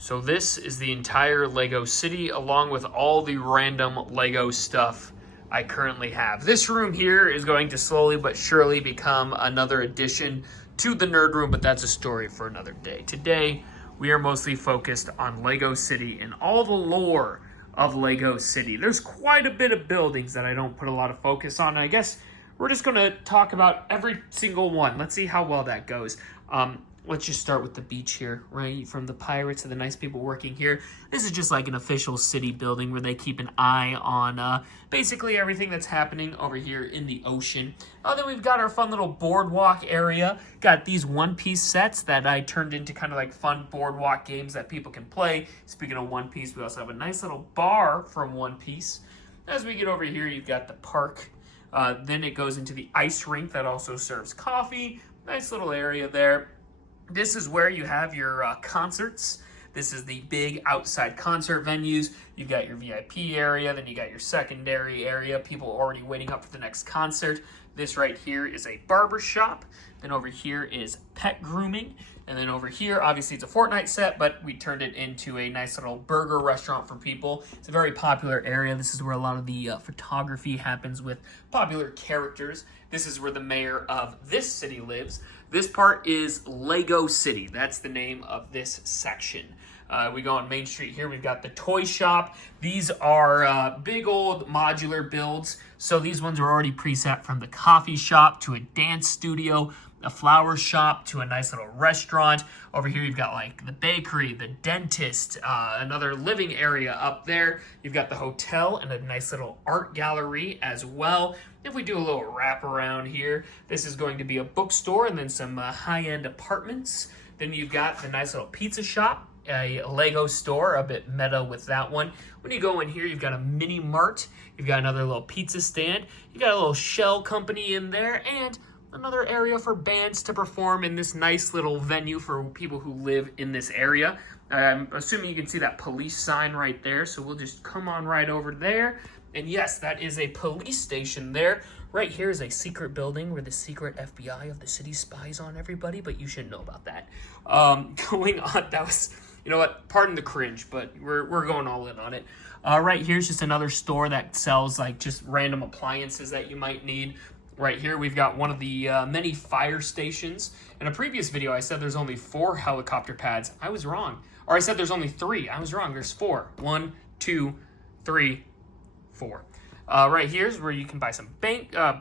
So this is the entire Lego City along with all the random Lego stuff I currently have. This room here is going to slowly but surely become another addition to the nerd room, but that's a story for another day. Today, we are mostly focused on Lego City and all the lore of Lego City. There's quite a bit of buildings that I don't put a lot of focus on. I guess we're just going to talk about every single one. Let's see how well that goes. Let's just start with the beach here, right? From the pirates to the nice people working here. This is just like an official city building where they keep an eye on basically everything that's happening over here in the ocean. Then we've got our fun little boardwalk area. Got these one-piece sets that I turned into kind of like fun boardwalk games that people can play. Speaking of One Piece, we also have a nice little bar from One Piece. As we get over here, you've got the park. Then it goes into the ice rink that also serves coffee. Nice little area there. This is where you have your concerts. This is the big outside concert venues. You've got your VIP area, then you got your secondary area, people already waiting up for the next concert. This right here is a barber shop. Then over here is pet grooming. And then over here, obviously it's a Fortnite set, but we turned it into a nice little burger restaurant for people. It's a very popular area. This is where a lot of the photography happens with popular characters. This is where the mayor of this city lives. This part is Lego City. That's the name of this section. We go on Main Street here. We've got the toy shop. These are big old modular builds. So these ones are already preset from the coffee shop to a dance studio, a flower shop to a nice little restaurant. Over here you've got like the bakery, the dentist, another living area up there. You've got the hotel and a nice little art gallery as well. If we do a little wrap around here, this is going to be a bookstore and then some high-end apartments. Then you've got the nice little pizza shop, a Lego store, a bit meta with that one. When you go in here, you've got a mini mart. You've got another little pizza stand. You've got a little shell company in there and another area for bands to perform in this nice little venue for people who live in this area. I'm assuming you can see that police sign right there, so we'll just come on right over there. And yes, that is a police station there. Right here is a secret building where the secret FBI of the city spies on everybody, but you shouldn't know about that. Going on, that was, you know what, pardon the cringe, but we're going all in on it. Right here's just another store that sells like just random appliances that you might need. Right here, we've got one of the many fire stations. In a previous video, I said there's only 4 helicopter pads. I was wrong. Or I said there's only 3. I was wrong. There's 4. 1, 2, 3, 4. Right here is where you can buy some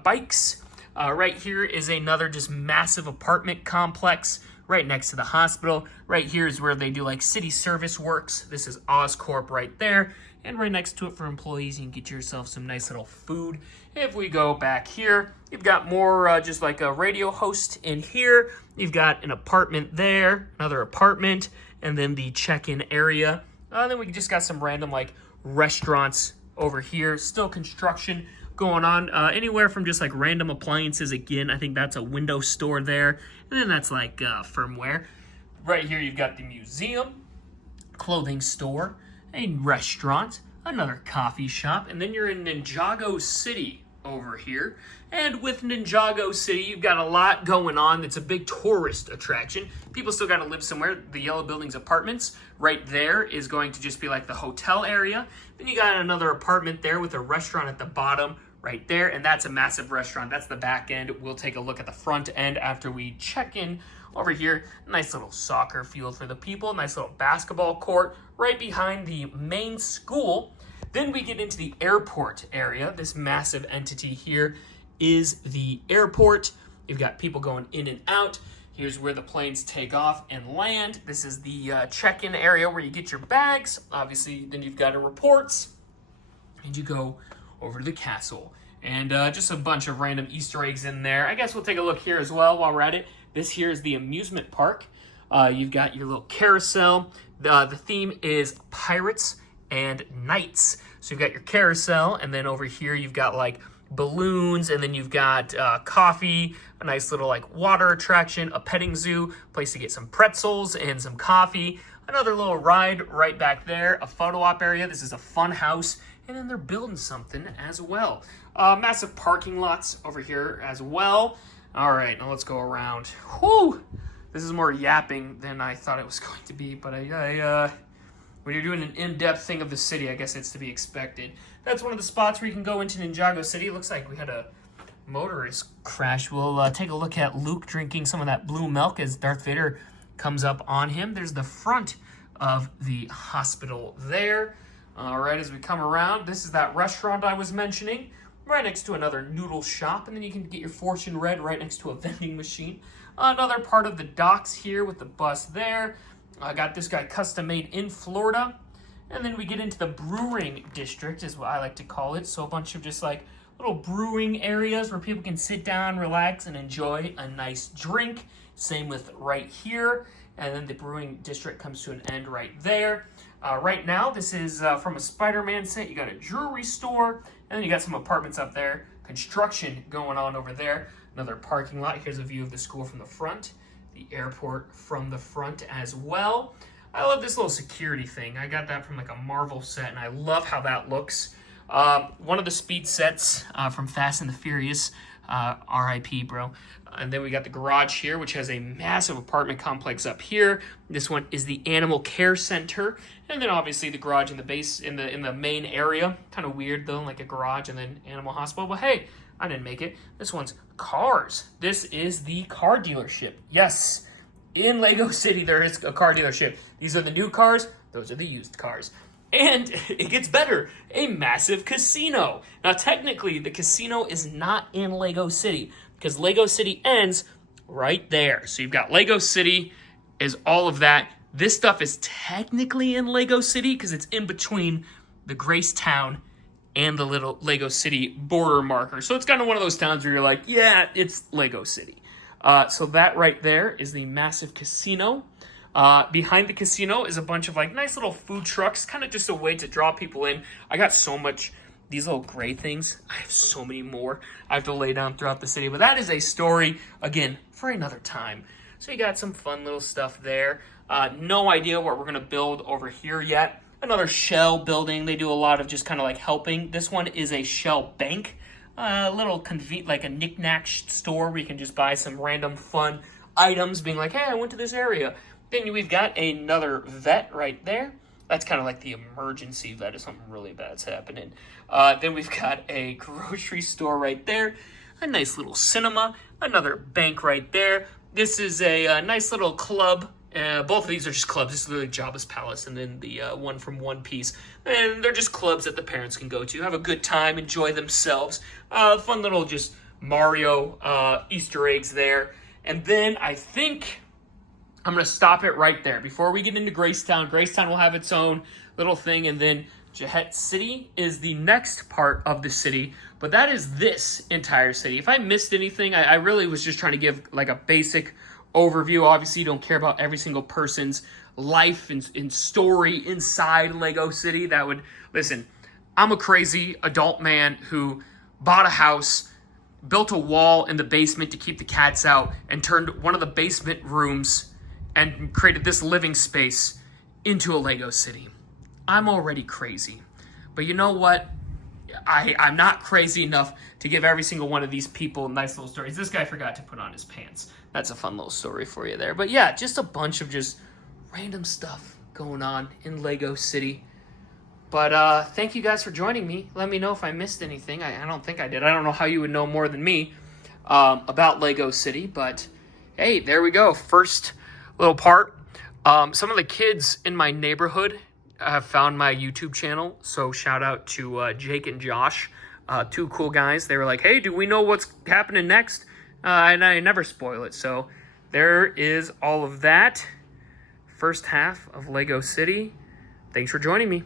bikes. Right here is another just massive apartment complex right next to the hospital. Right here is where they do like city service works. This is Oscorp right there. And right next to it for employees, you can get yourself some nice little food. If we go back here, you've got more just like a radio host in here. You've got an apartment there, another apartment, and then the check-in area. Then we just got some random like restaurants over here. Still construction going on. Anywhere from just like random appliances. Again, I think that's a window store there. And then that's like firmware. Right here, you've got the museum, clothing store, a restaurant, another coffee shop, and then you're in Ninjago City over here. And with Ninjago City, you've got a lot going on. It's a big tourist attraction. People still got to live somewhere. The yellow building's apartments right there is going to just be like the hotel area. Then you got another apartment there with a restaurant at the bottom right there, and that's a massive restaurant. That's the back end. We'll take a look at the front end after we check in. Over here, nice little soccer field for the people, nice little basketball court right behind the main school. Then we get into the airport area. This massive entity here is the airport. You've got people going in and out. Here's where the planes take off and land. This is the check-in area where you get your bags. Obviously, then you've got your reports. And you go over to the castle. And just a bunch of random Easter eggs in there. I guess we'll take a look here as well while we're at it. This here is the amusement park. You've got your little carousel. The theme is pirates and knights. So you've got your carousel, and then over here you've got like balloons, and then you've got coffee, a nice little like water attraction, a petting zoo, place to get some pretzels and some coffee, another little ride right back there, a photo op area. This is a fun house, and then they're building something as well. Massive parking lots over here as well. All right, now let's go around. Whew! This is more yapping than I thought it was going to be, but I when you're doing an in-depth thing of the city, I guess it's to be expected. That's one of the spots where you can go into Ninjago City. It looks like we had a motorist crash. We'll take a look at Luke drinking some of that blue milk as Darth Vader comes up on him. There's the front of the hospital there. All right, as we come around, this is that restaurant I was mentioning, right next to another noodle shop, and then you can get your Fortune Red right next to a vending machine. Another part of the docks here with the bus there. I got this guy custom made in Florida. And then we get into the brewing district, is what I like to call it. So a bunch of just like little brewing areas where people can sit down, relax, and enjoy a nice drink. Same with right here. And then the brewing district comes to an end right there. Right now, this is from a Spider-Man set. You got a jewelry store, and then you got some apartments up there. Construction going on over there. Another parking lot. Here's a view of the school from the front. The airport from the front as well. I love this little security thing. I got that from like a Marvel set, and I love how that looks. One of the speed sets from Fast and the Furious. RIP, bro. And then we got the garage here, which has a massive apartment complex up here. This one is the Animal Care Center. And then obviously the garage in the base, in the main area. Kind of weird though, like a garage and then Animal Hospital. But hey, I didn't make it. This one's cars. This is the car dealership. Yes, in Lego City there is a car dealership. These are the new cars. Those are the used cars. And it gets better, a massive casino. Now, technically, the casino is not in Lego City because Lego City ends right there. So you've got Lego City is all of that. This stuff is technically in Lego City because it's in between the Grace Town and the little Lego City border marker. So it's kind of one of those towns where you're like, yeah, it's Lego City. So that right there is the massive casino. Behind the casino is a bunch of like nice little food trucks, kind of just a way to draw people in. I got so much, these little gray things, I have so many more I have to lay down throughout the city, but that is a story, again, for another time. So you got some fun little stuff there. No idea what we're going to build over here yet. Another shell building. They do a lot of just kind of like helping. This one is a shell bank. A little like a knick-knack store where you can just buy some random fun items, being like, hey, I went to this area. Then we've got another vet right there. That's kind of like the emergency vet if something really bad's happening. Then we've got a grocery store right there. A nice little cinema. Another bank right there. This is a nice little club. Both of these are just clubs. This is literally Jabba's Palace and then the one from One Piece. And they're just clubs that the parents can go to, have a good time, enjoy themselves. Fun little just Mario Easter eggs there. And then I think I'm going to stop it right there. Before we get into Gracetown, Gracetown will have its own little thing. And then Jahet City is the next part of the city. But that is this entire city. If I missed anything, I really was just trying to give like a basic overview. Obviously, you don't care about every single person's life and story inside Lego City. That would, listen, I'm a crazy adult man who bought a house, built a wall in the basement to keep the cats out, and turned one of the basement rooms and created this living space into a Lego City. I'm already crazy. But you know what? I'm not crazy enough to give every single one of these people nice little stories. This guy forgot to put on his pants. That's a fun little story for you there. But yeah, just a bunch of just random stuff going on in Lego City. But thank you guys for joining me. Let me know if I missed anything. I don't think I did. I don't know how you would know more than me about Lego City. But hey, there we go. First little part. Some of the kids in my neighborhood have found my YouTube channel. So shout out to Jake and Josh. Two cool guys. They were like, hey, do we know what's happening next? And I never spoil it. So there is all of that. First half of Lego City. Thanks for joining me.